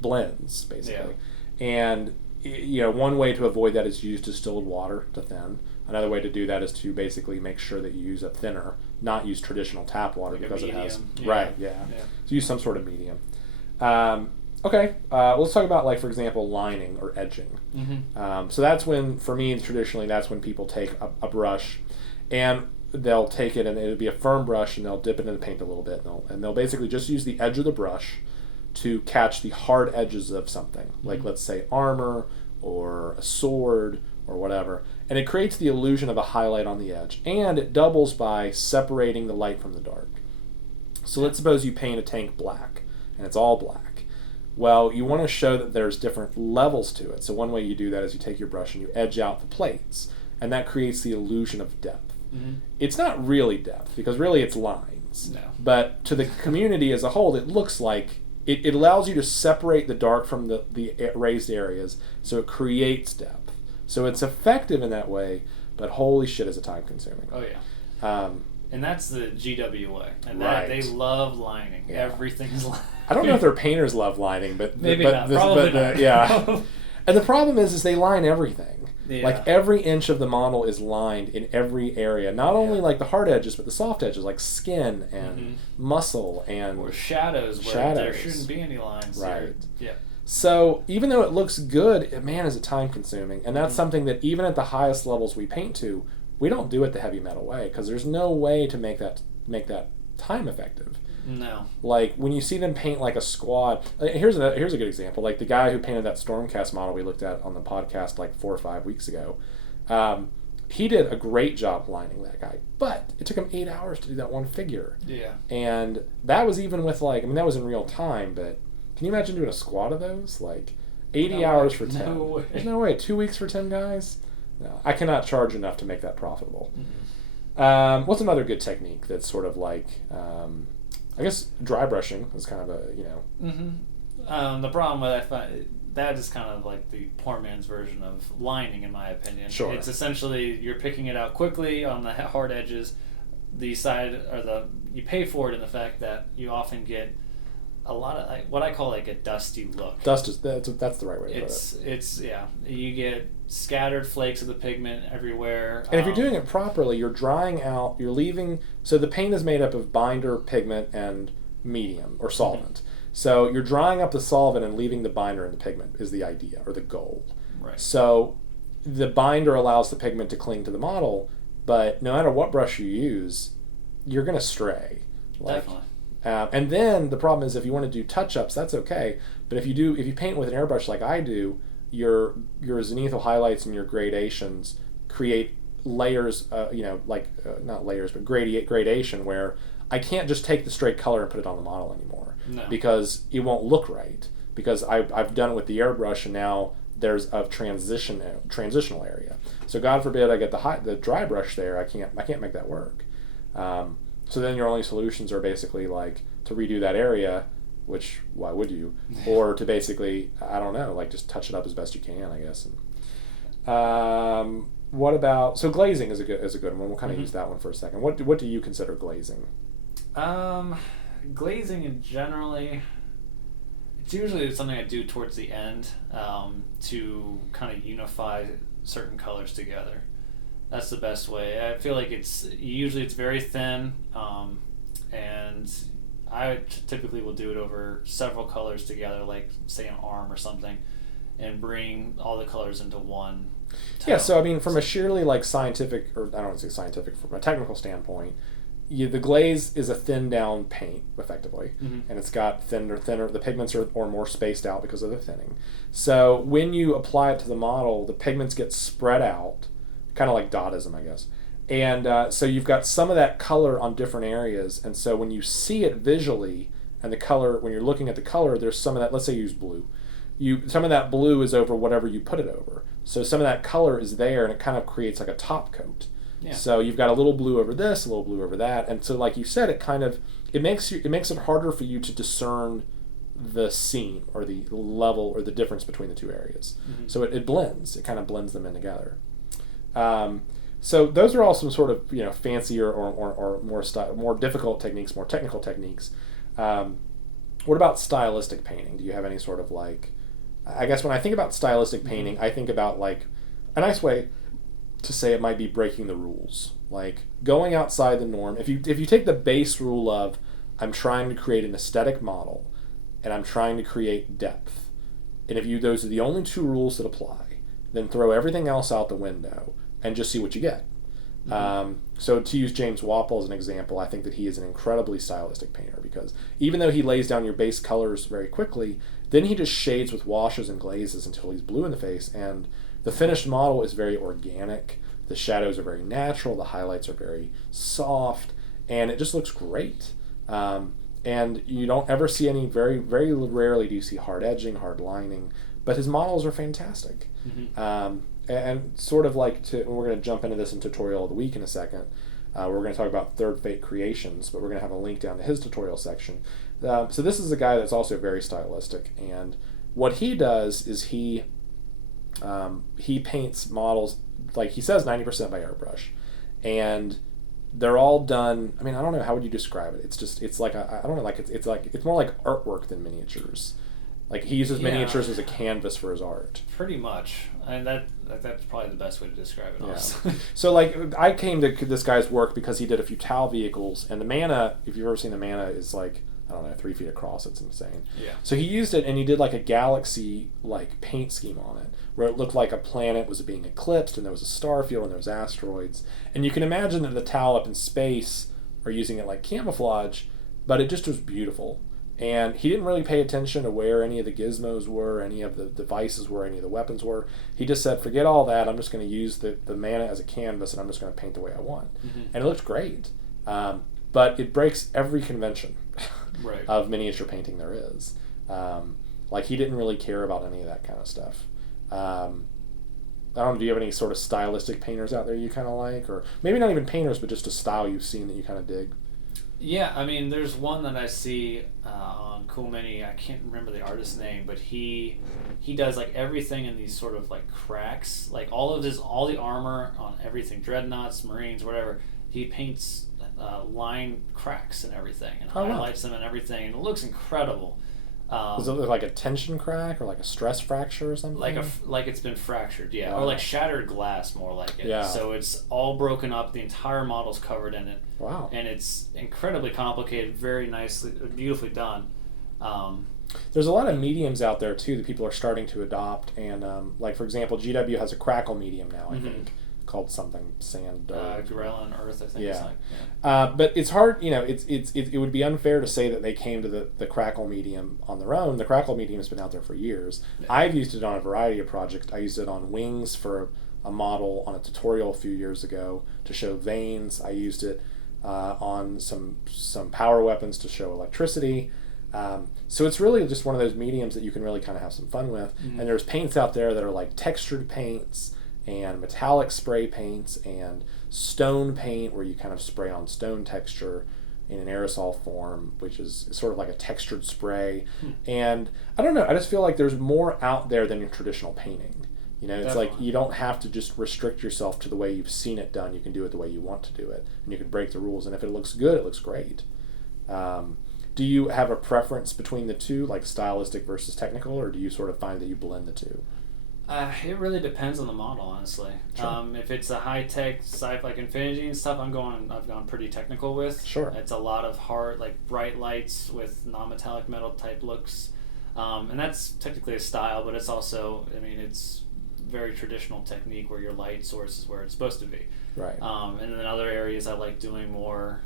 blends, basically. Yeah. And one way to avoid that is to use distilled water to thin. Another way to do that is to basically make sure that you use a thinner, not use traditional tap water, like because it has So use some sort of medium. Okay, let's talk about, like, for example, lining or edging. Mm-hmm. So that's when, for me, traditionally, that's when people take a brush and they'll take it, and it'll be a firm brush, and they'll dip it in the paint a little bit, and they'll basically just use the edge of the brush to catch the hard edges of something, like let's say armor or a sword or whatever, and it creates the illusion of a highlight on the edge, and it doubles by separating the light from the dark. So let's suppose you paint a tank black, and it's all black. Well, you want to show that there's different levels to it. So one way you do that is you take your brush and you edge out the plates, and that creates the illusion of depth. Mm-hmm. It's not really depth, because really it's lines. No. But to the community as a whole, it looks like it allows you to separate the dark from the raised areas, so it creates depth. So it's effective in that way, but holy shit, is it time consuming. Oh yeah. And that's the GWA. And Right. they love lining. Yeah. Everything's lining. I don't know if their painters love lining, but Maybe but not. Probably not. Yeah. And the problem is they line everything. Yeah. Like every inch of the model is lined in every area. Not only like the hard edges, but the soft edges, like skin and muscle and Or shadows where there shouldn't be any lines. Right. Yeah. So even though it looks good, man, is it time consuming. And that's something that even at the highest levels we paint to, we don't do it the heavy metal way because there's no way to make that time effective. No. Like when you see them paint like a squad, here's a good example. Like the guy who painted that Stormcast model we looked at on the podcast like 4 or 5 weeks ago. He did a great job lining that guy, but it took him 8 hours to do that one figure. Yeah. And that was even with like, I mean, that was in real time, but can you imagine doing a squad of those? Like 80 hours for 10. No way. There's no way. 2 weeks for 10 guys? No, I cannot charge enough to make that profitable. What's another good technique that's sort of like, I guess dry brushing is kind of a, you know. The problem with I find that is kind of like the poor man's version of lining, in my opinion. Sure. It's essentially you're picking it out quickly on the hard edges. The side or you pay for it in the fact that you often get a lot of like, what I call like a dusty look. Dust is that's the right way to put it. It's yeah. You get scattered flakes of the pigment everywhere. And if you're doing it properly, you're drying out. You're leaving. So the paint is made up of binder, pigment, and medium or solvent. So you're drying up the solvent and leaving the binder and the pigment is the idea or the goal. Right. So the binder allows the pigment to cling to the model, but no matter what brush you use, you're going to stray. Definitely. And then the problem is if you want to do touch-ups, that's okay. But if you paint with an airbrush like I do, your zenithal highlights and your gradations create layers, not layers, but gradation where I can't just take the straight color and put it on the model anymore. No. Because it won't look right. Because I've done it with the airbrush and now there's a transitional area. So God forbid I get the dry brush there, I can't make that work. So then your only solutions are basically like to redo that area, which why would you? Or to basically, I don't know, like just touch it up as best you can, I guess. And, what about, so glazing is a good one. We'll kind of use that one for a second. What do you consider glazing? Glazing in generally, it's usually something I do towards the end to kind of unify certain colors together. That's the best way. I feel like it's very thin, and I typically will do it over several colors together, like say an arm or something, and bring all the colors into one tone. Yeah, so I mean, from a sheerly like scientific, or I don't want to say scientific, from a technical standpoint, the glaze is a thin down paint effectively, and it's got thinner. The pigments are more spaced out because of the thinning. So when you apply it to the model, the pigments get spread out. Kind of like Dadaism, I guess. And so you've got some of that color on different areas, and so when you see it visually, and the color, when you're looking at the color, there's some of that, let's say you use blue. Some of that blue is over whatever you put it over. So some of that color is there, and it kind of creates like a top coat. Yeah. So you've got a little blue over this, a little blue over that, and so like you said, it makes it harder for you to discern the scene or the level or the difference between the two areas. So it blends. It kind of blends them in together. So those are all some sort of fancier or more difficult techniques, more technical techniques. What about stylistic painting? Do you have any sort of like? I guess when I think about stylistic painting, I think about like a nice way to say it might be breaking the rules, like going outside the norm. If you take the base rule of I'm trying to create an aesthetic model, and I'm trying to create depth, and if those are the only two rules that apply, then throw everything else out the window and just see what you get. So to use James Wapple as an example, I think that he is an incredibly stylistic painter because even though he lays down your base colors very quickly, then he just shades with washes and glazes until he's blue in the face, and the finished model is very organic. The shadows are very natural, the highlights are very soft, and it just looks great. And you don't ever see any, very, very rarely do you see hard edging, hard lining, but his models are fantastic. And sort of like we're going to jump into this in Tutorial of the Week in a second. We're going to talk about Third Fate Creations, but we're going to have a link down to his tutorial section. So this is a guy that's also very stylistic, and what he does is he paints models, like he says, 90% by airbrush, and they're all done. I mean, I don't know, how would you describe it. It's like I don't know, like it's more like artwork than miniatures. Like he uses miniatures as a canvas for his art. Pretty much, and that's probably the best way to describe it. Also. So like I came to this guy's work because he did a few Tau vehicles, and the mana, if you've ever seen the mana, is like, I don't know, 3 feet across. It's insane. Yeah. So he used it, and he did like a galaxy like paint scheme on it, where it looked like a planet was being eclipsed, and there was a star field, and there was asteroids, and you can imagine that the Tau up in space are using it like camouflage, but it just was beautiful. And he didn't really pay attention to where any of the gizmos were, any of the devices were, any of the weapons were. He just said, forget all that. I'm just going to use the mana as a canvas, and I'm just going to paint the way I want. Mm-hmm. And it looks great. But it breaks every convention right. of miniature painting there is. Like, he didn't really care about any of that kind of stuff. I don't know, do you have any sort of stylistic painters out there you kind of like? Or maybe not even painters, but just a style you've seen that you kind of dig? Yeah, I mean, there's one that I see on Cool Mini. I can't remember the artist's name, but he does like everything in these sort of like cracks, like all the armor on everything, dreadnoughts, marines, whatever. He paints line cracks and everything, and highlights them and everything, and it looks incredible. Does it look like a tension crack or like a stress fracture or something? Like it's been fractured, yeah, wow. Or like shattered glass, more like it. Yeah. So it's all broken up. The entire model's covered in it. Wow. And it's incredibly complicated, very nicely, beautifully done. There's a lot of mediums out there too that people are starting to adopt, and like for example, GW has a crackle medium now, I think, called something sand. Gorilla and Earth, I think. Yeah. It's like, yeah. But it's hard, you know. It would be unfair to say that they came to the crackle medium on their own. The crackle medium has been out there for years. Yeah. I've used it on a variety of projects. I used it on wings for a model on a tutorial a few years ago to show veins. I used it on some power weapons to show electricity. So it's really just one of those mediums that you can really kind of have some fun with. Mm-hmm. And there's paints out there that are like textured paints and metallic spray paints and stone paint, where you kind of spray on stone texture in an aerosol form, which is sort of like a textured spray. And I don't know, I just feel like there's more out there than your traditional painting. You know, it's Definitely. Like you don't have to just restrict yourself to the way you've seen it done. You can do it the way you want to do it, and you can break the rules. And if it looks good, it looks great. Do you have a preference between the two, like stylistic versus technical, or do you sort of find that you blend the two? It really depends on the model, honestly. Sure. If it's a high-tech sci-fi like Infinity and stuff, I've gone pretty technical with. Sure. It's a lot of hard, like bright lights with non-metallic metal type looks, and that's technically a style, but it's also, I mean, it's very traditional technique where your light source is where it's supposed to be. Right. And then in other areas, I like doing more.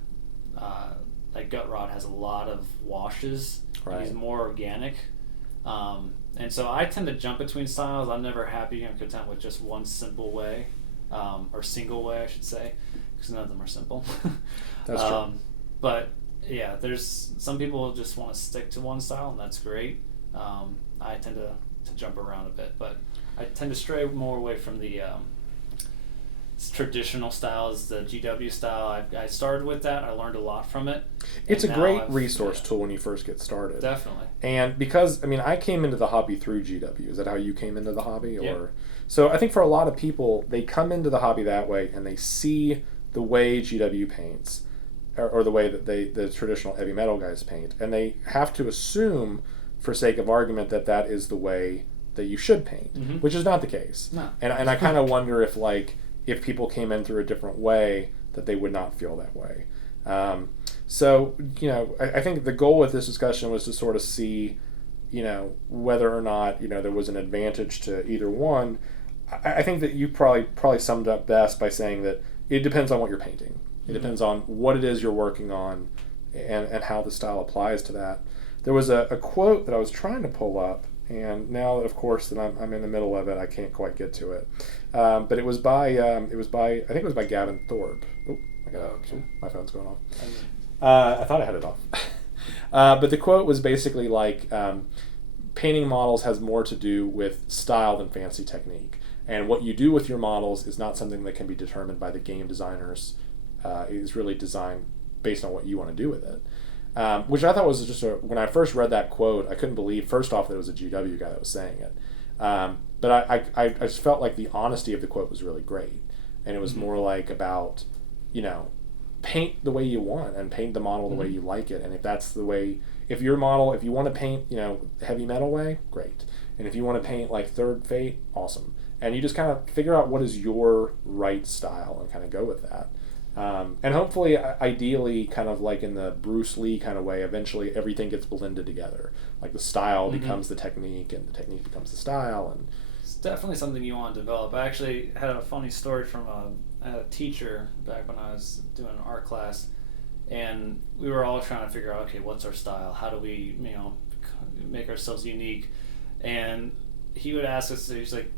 Like Gut Rod has a lot of washes. Right. He's more organic. And so I tend to jump between styles. I'm never happy and content with just one simple way, or single way, I should say, because none of them are simple. That's true. But yeah, there's some people just want to stick to one style, and that's great. I tend to jump around a bit, but I tend to stray more away from the traditional styles, the GW style. I started with that. I learned a lot from it. It's a great resource tool when you first get started. Definitely. And because, I mean, I came into the hobby through GW. Is that how you came into the hobby? Yeah. Or so I think for a lot of people, they come into the hobby that way, and they see the way GW paints, or the way that the traditional heavy metal guys paint, and they have to assume, for sake of argument, that is the way that you should paint, which is not the case. No. And I kind of wonder if people came in through a different way, that they would not feel that way. So, you know, I think the goal with this discussion was to sort of see, you know, whether or not, you know, there was an advantage to either one. I think that you probably summed up best by saying that it depends on what you're painting. It depends on what it is you're working on and how the style applies to that. There was a quote that I was trying to pull up, and now, of course, that I'm in the middle of it, I can't quite get to it. But it was by Gavin Thorpe. My phone's going off. I thought I had it off. But the quote was basically like, painting models has more to do with style than fancy technique. And what you do with your models is not something that can be determined by the game designers. It is really designed based on what you want to do with it. Which I thought was just when I first read that quote, I couldn't believe, first off, that it was a GW guy that was saying it. But I just felt like the honesty of the quote was really great. And it was more like about, you know, paint the way you want and paint the model the way Mhm. you like it. And if that's the way, if your model, if you want to paint, heavy metal way, great. And if you want to paint like Third Fate, awesome. And you just kind of figure out what is your right style and kind of go with that. And hopefully, ideally, kind of like in the Bruce Lee kind of way, eventually everything gets blended together. Like the style becomes the technique, and the technique becomes the style. And it's definitely something you want to develop. I actually had a funny story from a teacher back when I was doing an art class, and we were all trying to figure out, okay, what's our style? How do we, make ourselves unique? And he would ask us, he's like,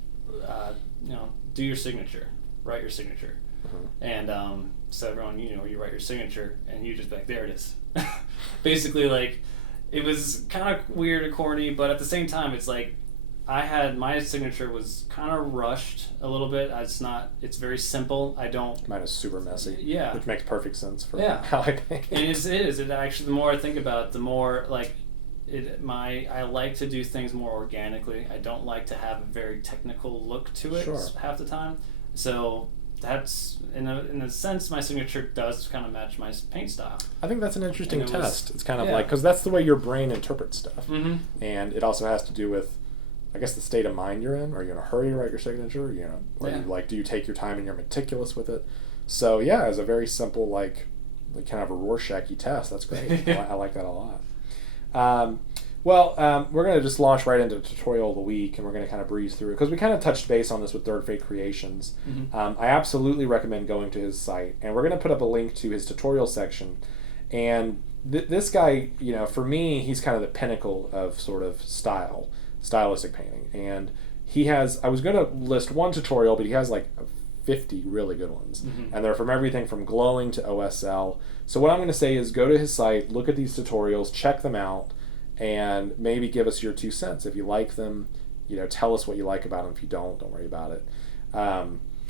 do your signature, write your signature. And so everyone, you write your signature, and you just be like, there it is. Basically, like, it was kind of weird and corny, but at the same time, it's like, my signature was kind of rushed a little bit. It's very simple. Mine is super messy. Yeah. Which makes perfect sense for Yeah. how I paint. And it is. It actually, the more I think about it, the more, like, I like to do things more organically. I don't like to have a very technical look to it half the time. So that's, in a sense, my signature does kind of match my paint style. I think that's an interesting test. It's kind of like, because that's the way your brain interprets stuff. Mm-hmm. And it also has to do with, I guess, the state of mind you're in. Are you in a hurry to write your signature? Do you take your time and you're meticulous with it? So yeah, as a very simple, like kind of a Rorschach-y test, that's great. I like that a lot. We're going to just launch right into the tutorial of the week, and we're going to kind of breeze through it, because we kind of touched base on this with Third Fate Creations. I absolutely recommend going to his site, and we're going to put up a link to his tutorial section. And this guy, for me, he's kind of the pinnacle of sort of stylistic painting. And he has, I was going to list one tutorial, but he has like 50 really good ones. And they're from everything from glowing to OSL. So what I'm going to say is go to his site, look at these tutorials, check them out, and maybe give us your 2 cents. If you like them, tell us what you like about them. If you don't worry about it.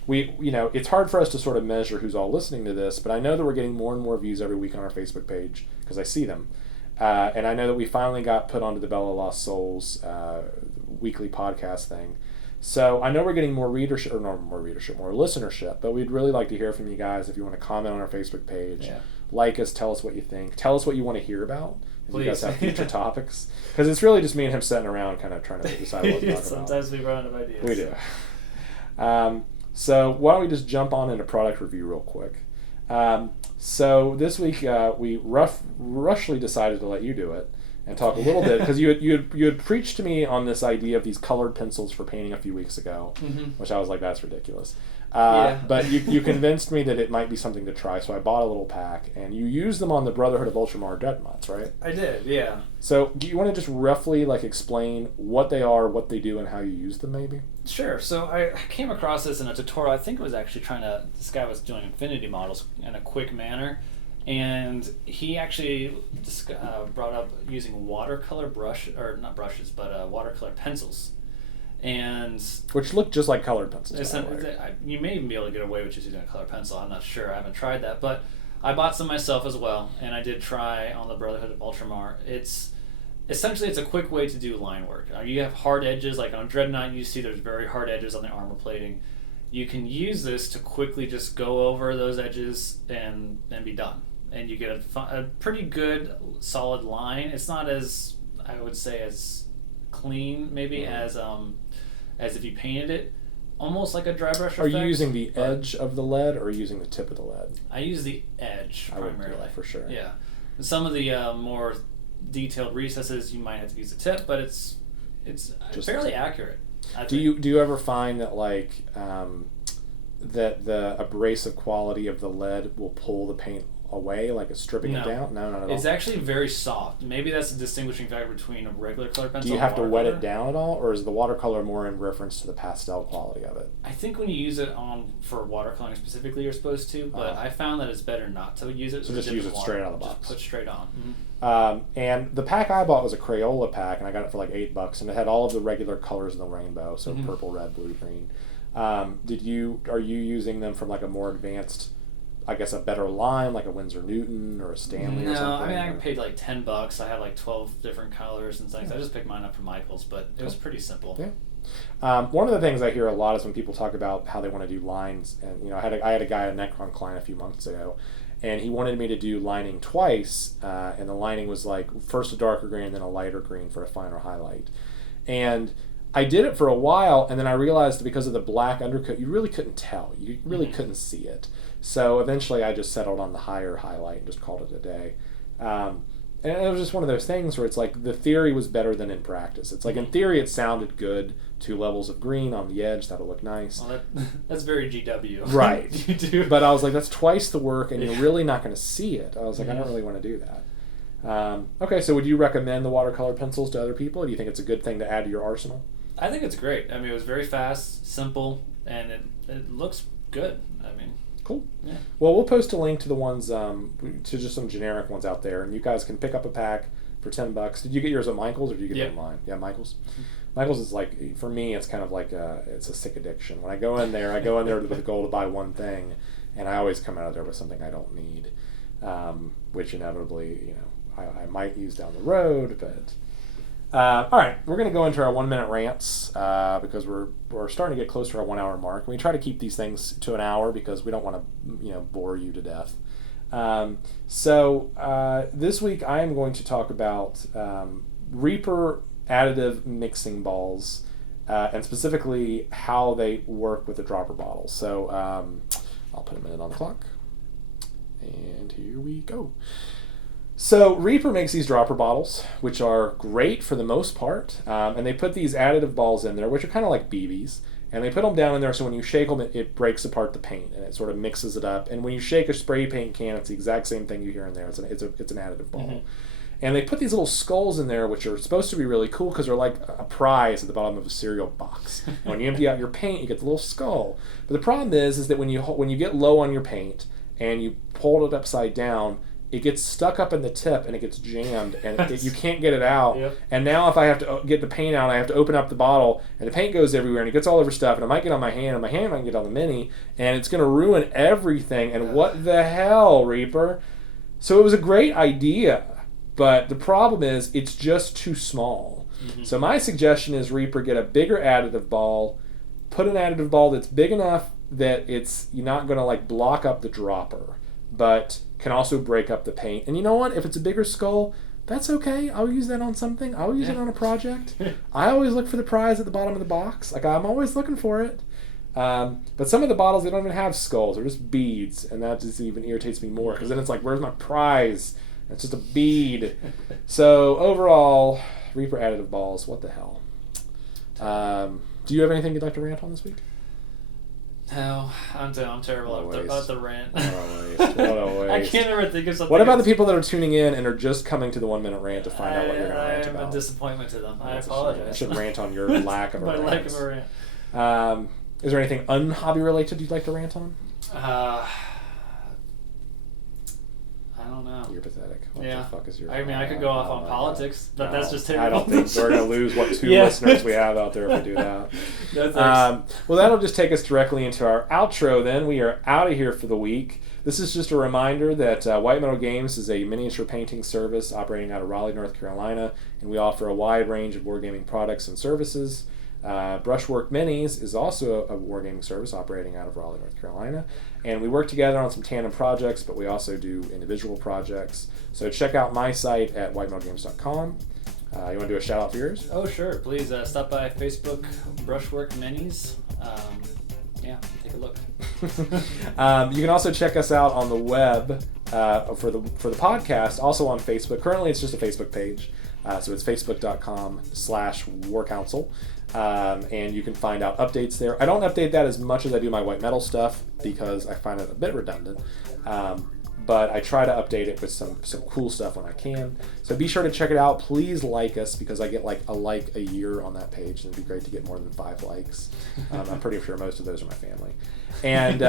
It's hard for us to sort of measure who's all listening to this, but I know that we're getting more and more views every week on our Facebook page, because I see them. And I know that we finally got put onto the Bella Lost Souls weekly podcast thing. So I know we're getting more listenership, but we'd really like to hear from you guys. If you want to comment on our Facebook page, like us, tell us what you think, tell us what you want to hear about. If you guys have future topics, because it's really just me and him sitting around kind of trying to decide what to talk about. Sometimes we run out of ideas. We do. So why don't we just jump on into product review real quick. So this week we roughly decided to let you do it and talk a little bit, because you had preached to me on this idea of these colored pencils for painting a few weeks ago, which I was like, that's ridiculous. But you convinced me that it might be something to try, so I bought a little pack, and you used them on the Brotherhood of Ultramar Dreadmots, right? I did, yeah. So do you want to just roughly explain what they are, what they do, and how you use them, maybe? Sure. So I came across this in a tutorial. I think it was actually this guy was doing infinity models in a quick manner, and he actually brought up using watercolor watercolor pencils. And which look just like colored pencils. You may even be able to get away with just using a colored pencil. I'm not sure. I haven't tried that, but I bought some myself as well, and I did try on the Brotherhood of Ultramar. It's a quick way to do line work. You have hard edges, like on Dreadnought. You see there's very hard edges on the armor plating. You can use this to quickly just go over those edges and be done, and you get a pretty good solid line. It's not as, I would say, as clean maybe as if you painted it, almost like a dry brush effect. Are you using the edge of the lead, or are you using the tip of the lead? I use the edge primarily. I would, for sure. Yeah. Some of the more detailed recesses you might have to use the tip, but it's just fairly accurate. Do you ever find that that the abrasive quality of the lead will pull the paint away, like it's stripping it down? No, not at all. It's actually very soft. Maybe that's a distinguishing factor between a regular color pencil. Do you have to wet it down at all, or is the watercolor more in reference to the pastel quality of it? I think when you use it for watercoloring specifically, you're supposed to, but I found that it's better not to use it. So just use it straight out of the box. Just put straight on. And the pack I bought was a Crayola pack, and I got it for like $8, and it had all of the regular colors in the rainbow, so purple, red, blue, green. Are you using them from like a more advanced, I guess, a better line, like a Winsor Newton or a Stanley or something? No, I paid like $10. I had like 12 different colors and things. I just picked mine up from Michael's, but it was pretty simple. Yeah. One of the things I hear a lot is when people talk about how they want to do lines, and I had a guy at Necron client a few months ago, and he wanted me to do lining twice, and the lining was like first a darker green and then a lighter green for a finer highlight. And I did it for a while, and then I realized because of the black undercoat, you really couldn't tell. You really couldn't see it. So eventually I just settled on the higher highlight and just called it a day. And it was just one of those things where it's like the theory was better than in practice. It's like in theory it sounded good, 2 levels of green on the edge, that'll look nice. Well, that's very GW. Right. You do. But I was like, that's twice the work, and you're really not going to see it. I was like, I don't really want to do that. Okay, so would you recommend the watercolor pencils to other people? Or do you think it's a good thing to add to your arsenal? I think it's great. I mean, it was very fast, simple, and it looks good. I mean, cool. Yeah. Well, we'll post a link to the ones, to just some generic ones out there, and you guys can pick up a pack for $10. Did you get yours at Michael's, or did you get it online? Yeah, Michael's. Michael's is like, for me, it's kind of like it's a sick addiction. When I go in there with the goal to buy one thing, and I always come out of there with something I don't need, which inevitably, I might use down the road, but... all right, we're going to go into our 1-minute rants because we're starting to get close to our 1 hour mark. We try to keep these things to an hour because we don't want to bore you to death. So this week I am going to talk about Reaper additive mixing balls and specifically how they work with the dropper bottles. So I'll put a minute on the clock, and here we go. So Reaper makes these dropper bottles, which are great for the most part, and they put these additive balls in there, which are kind of like BBs, and they put them down in there so when you shake them, it breaks apart the paint, and it sort of mixes it up. And when you shake a spray paint can, it's the exact same thing you hear in there. It's an additive ball. Mm-hmm. And they put these little skulls in there, which are supposed to be really cool because they're like a prize at the bottom of a cereal box. And when you empty out your paint, you get the little skull. But the problem is that when you get low on your paint and you pull it upside down, it gets stuck up in the tip and it gets jammed and you can't get it out. Yep. And now if I have to get the paint out, I have to open up the bottle and the paint goes everywhere and it gets all over stuff and it might get on my hand and my hand might get on the mini and it's going to ruin everything. And what the hell, Reaper? So it was a great idea, but the problem is it's just too small. Mm-hmm. So my suggestion is Reaper get a bigger additive ball, put an additive ball that's big enough that you're not going to like block up the dropper, but can also break up the paint. And you know what? If it's a bigger skull, that's okay. I'll use that on something. I'll use it on a project. I always look for the prize at the bottom of the box. Like, I'm always looking for it. But some of the bottles, they don't even have skulls. They're just beads. And that just even irritates me more. Because then it's like, where's my prize? It's just a bead. So, overall, Reaper additive balls, what the hell? Do you have anything you'd like to rant on this week? No, I'm terrible at the rant. What a waste. I can't ever think of something. What about the people that are tuning in and are just coming to the 1 minute rant to find out what you're going to rant about? I'm a disappointment to them. I apologize. I should rant on your lack of a rant. My lack of a rant. Is there anything unhobby related you'd like to rant on? I don't know. You're pathetic. What the fuck is your... I mean, I could go off on politics, but that's just terrible. I don't think we're going to lose what 2 listeners we have out there if we do that. Well, that'll just take us directly into our outro then. We are out of here for the week. This is just a reminder that White Metal Games is a miniature painting service operating out of Raleigh, North Carolina, and we offer a wide range of wargaming products and services. Brushwork Minis is also a wargaming service operating out of Raleigh, North Carolina, and we work together on some tandem projects, but we also do individual projects. So check out my site at whitemetalgames.com. You want to do a shout out for yours? Oh sure, please stop by Facebook, Brushwork Minis. Take a look. You can also check us out on the web for the podcast, also on Facebook. Currently it's just a Facebook page, so it's facebook.com/warcouncil. And you can find out updates there. I don't update that as much as I do my white metal stuff because I find it a bit redundant. But I try to update it with some cool stuff when I can. So be sure to check it out. Please like us because I get like a year on that page, and it'd be great to get more than 5 likes. I'm pretty sure most of those are my family. And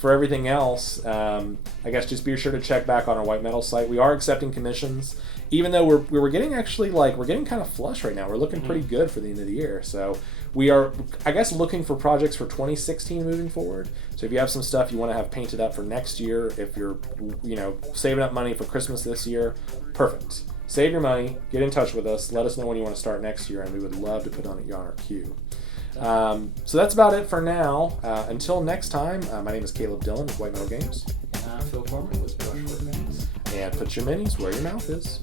for everything else, I guess just be sure to check back on our white metal site. We are accepting commissions, even though we're getting we're getting kind of flush right now. We're looking pretty good for the end of the year. So we are, I guess, looking for projects for 2016 moving forward. So if you have some stuff you want to have painted up for next year, if you're saving up money for Christmas this year, perfect. Save your money, get in touch with us, let us know when you want to start next year, and we would love to put you on our queue. So that's about it for now. Until next time, my name is Caleb Dillon with White Metal Games. Phil Corman with Brushwork Minis. And put your minis where your mouth is.